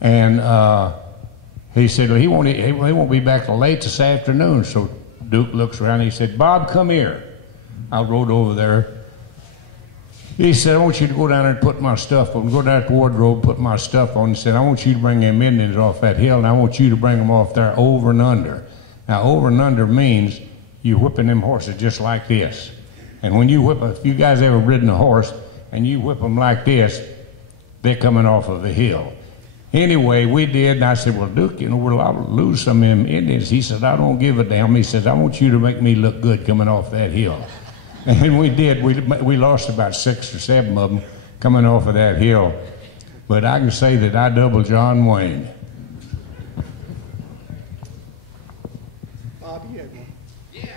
And he said, well, he won't be back till late this afternoon. So Duke looks around and he said, Bob, come here. I rode over there. He said, I want you to go down there and put my stuff on. Go down to the wardrobe, put my stuff on. He said, I want you to bring them Indians off that hill, and I want you to bring them off there over and under. Now, over and under means you whipping them horses just like this. And when you whip, if you guys ever ridden a horse and you whip them like this, they're coming off of the hill. Anyway, we did, and I said, well, Duke, we're liable to lose some of them Indians. He said, I don't give a damn. He says, I want you to make me look good coming off that hill. And we did. We lost about 6 or 7 of them coming off of that hill. But I can say that I doubled John Wayne. Bob, you had one. Yeah.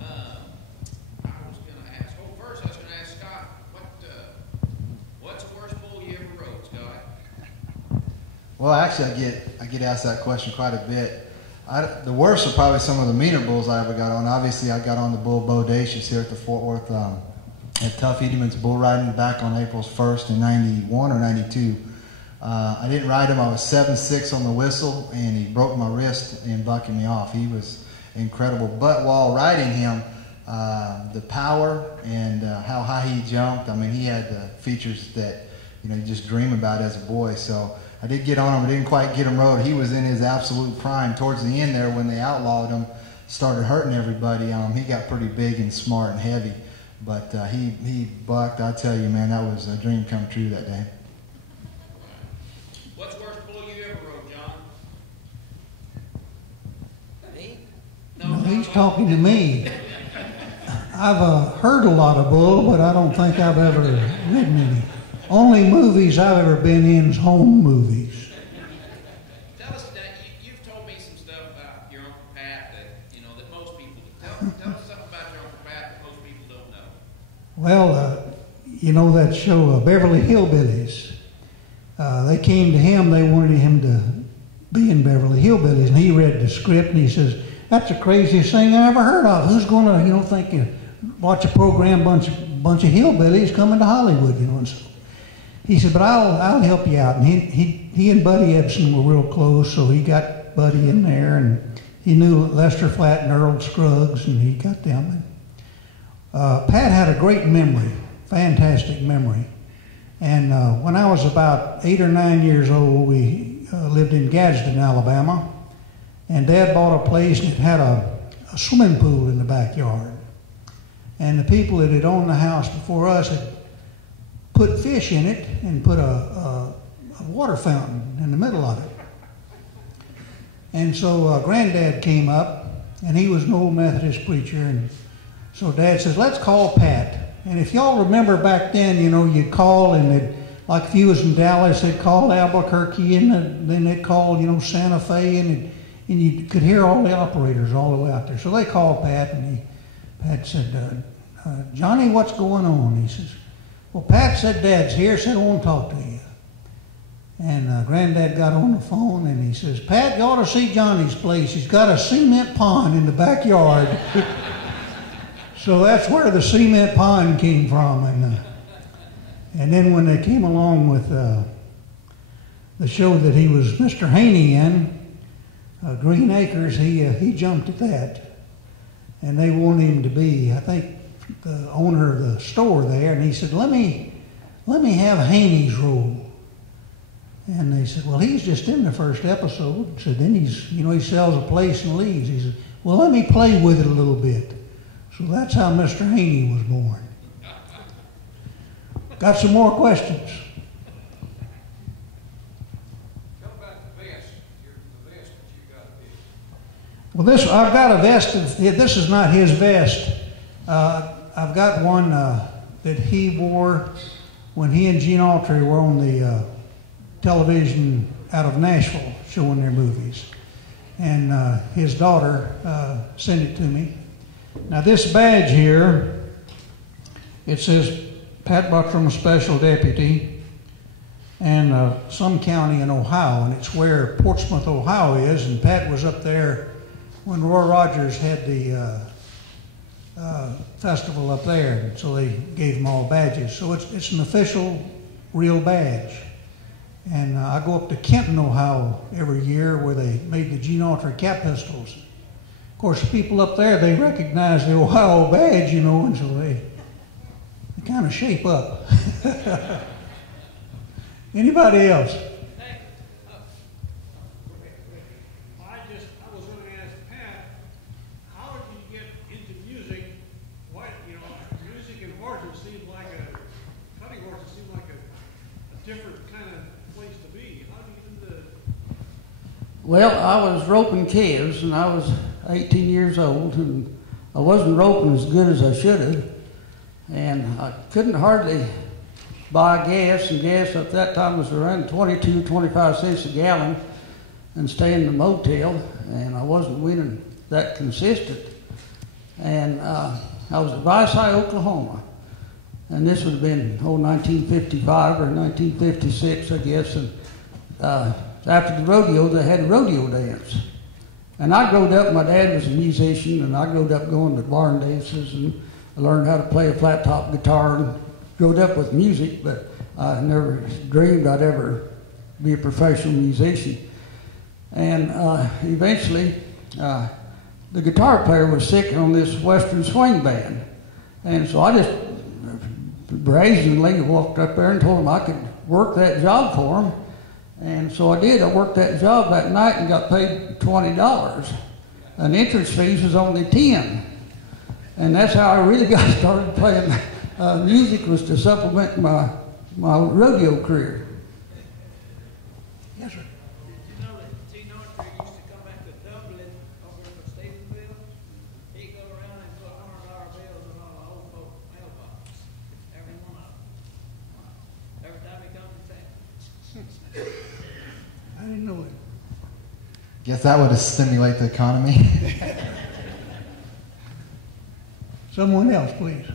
I was going to ask. Oh, first I was going to ask Scott, what's the worst bull you ever rode, Scott? Well, actually, I get asked that question quite a bit. The worst are probably some of the meaner bulls I ever got on. Obviously, I got on the bull Bodacious here at the Fort Worth at Tough Edeman's bull riding back on April 1st in 91 or 92. I didn't ride him. I was 7'6" on the whistle, and he broke my wrist in bucking me off. He was incredible. But while riding him, the power and how high he jumped, I mean, he had the features that you just dream about as a boy. So I did get on him. I didn't quite get him rode. He was in his absolute prime. Towards the end there, when they outlawed him, started hurting everybody. He got pretty big and smart and heavy. But he bucked. I tell you, man, that was a dream come true that day. What's the worst bull you ever rode, John? Me? No, he's talking to me. I've heard a lot of bull, but I don't think I've ever ridden any. Only movies I've ever been in is home movies. Tell us that you've told me some stuff about your Uncle Pat that most people tell us something about your Uncle Pat that most people don't know. Well, that show Beverly Hillbillies. They came to him. They wanted him to be in Beverly Hillbillies, and he read the script and he says, "That's the craziest thing I ever heard of. Who's going to think you watch a program bunch of hillbillies coming to Hollywood, And so he said, but I'll help you out. And he and Buddy Ebsen were real close, so he got Buddy in there, and he knew Lester Flatt and Earl Scruggs, and he got them. Pat had a great memory, fantastic memory. And when I was about 8 or 9 years old, we lived in Gadsden, Alabama, and Dad bought a place and it had a swimming pool in the backyard. And the people that had owned the house before us had put fish in it and put a water fountain in the middle of it. And so Granddad came up, and he was an old Methodist preacher, and so Dad says, let's call Pat. And if y'all remember back then, you'd call, and like if you was in Dallas, they'd call Albuquerque, and then they'd call, Santa Fe, and you could hear all the operators all the way out there. So they called Pat, and Pat said, Johnny, what's going on? He says, well, Pat said Dad's here, said I want to talk to you. And Granddad got on the phone, and he says, Pat, you ought to see Johnny's place. He's got a cement pond in the backyard. So that's where the cement pond came from. And then when they came along with the show that he was Mr. Haney in, Green Acres, he jumped at that. And they wanted him to be, I think, the owner of the store there, and he said, let me have Haney's role. And they said, well, he's just in the first episode. So then he sells a place and leaves. He said, well, let me play with it a little bit. So that's how Mr. Haney was born. Got some more questions? Tell about the vest. The vest that you got here. Well, I've got a vest. This is not his vest. I've got one that he wore when he and Gene Autry were on the television out of Nashville showing their movies. And his daughter sent it to me. Now this badge here, it says Pat Buckram Special Deputy and some county in Ohio, and it's where Portsmouth, Ohio is, and Pat was up there when Roy Rogers had the festival up there, and so they gave them all badges. So it's an official, real badge. And I go up to Kenton, Ohio every year where they made the Gene Autry cap pistols. Of course, the people up there, they recognize the Ohio badge, you know, and so they kind of shape up. Anybody else? I was going to ask Pat, how did you get into music? What, you know, music and horses seem like cutting horses seem like a different kind of place to be. How did you get into Well, I was roping calves, and I was 18 years old, and I wasn't roping as good as I should have, and I couldn't hardly buy gas, and gas at that time was around 22, 25 cents a gallon, and stay in the motel, and I wasn't winning that consistent. And I was at Vicey, Oklahoma, and this would have been 1955 or 1956, I guess, and after the rodeo, they had a rodeo dance. And I growed up, my dad was a musician, and I growed up going to barn dances, and I learned how to play a flat top guitar, and growed up with music, but I never dreamed I'd ever be a professional musician. And eventually, the guitar player was sick on this Western swing band. And so I just brazenly walked up there and told him I could work that job for him. And so I did. I worked that job that night and got paid $20. And entrance fees was only $10. And that's how I really got started playing music, was to supplement my rodeo career. Yes, sir. Did you know that Gene Autry used to come back to Dublin over in Stephenville? He'd go around and put $100 bills in all the old folk mailboxes, every one of them. Every time he come to town. I didn't know that. Guess that would stimulate the economy. Someone else, please.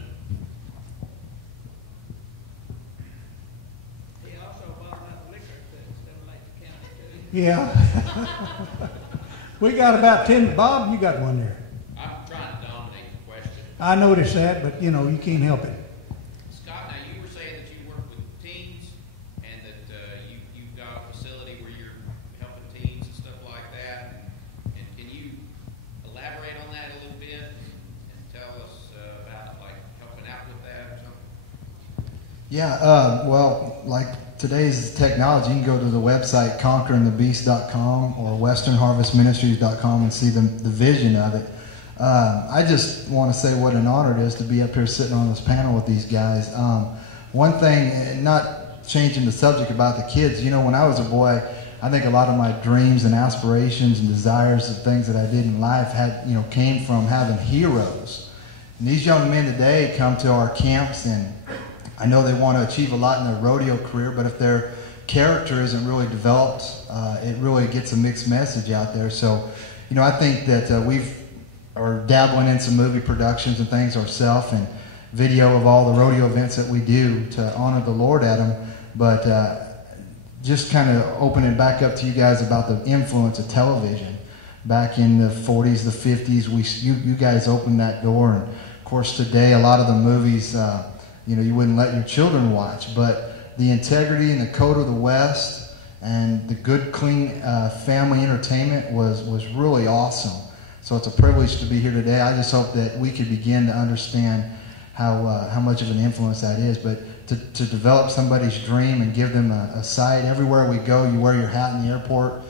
He also bought enough liquor to stimulate the county too. Yeah. We got about 10. Bob, you got one there. I'm trying to dominate the question. I noticed that, but you know, you can't help it. Scott, now you were saying that you work with teens and that you've got a facility where you're helping teens and stuff like that. And can you elaborate on that a little bit and tell us about like helping out with that or something? Yeah, well, like today's technology, you can go to the website conqueringthebeast.com or westernharvestministries.com and see the vision of it. I just want to say what an honor it is to be up here sitting on this panel with these guys. One thing, not changing the subject about the kids, you know, when I was a boy, I think a lot of my dreams and aspirations and desires and things that I did in life had, you know, came from having heroes. And these young men today come to our camps, and I know they want to achieve a lot in their rodeo career, but if their character isn't really developed, it really gets a mixed message out there. So, you know, I think that we are dabbling in some movie productions and things ourselves, and video of all the rodeo events that we do to honor the Lord at them. But just kind of opening back up to you guys about the influence of television. Back in the 40s, the 50s, you guys opened that door, and of course today a lot of the movies, you know, you wouldn't let your children watch, but the integrity and the code of the West and the good, clean family entertainment was really awesome. So it's a privilege to be here today. I just hope that we could begin to understand how much of an influence that is. But to develop somebody's dream and give them a sight, everywhere we go, you wear your hat in the airport.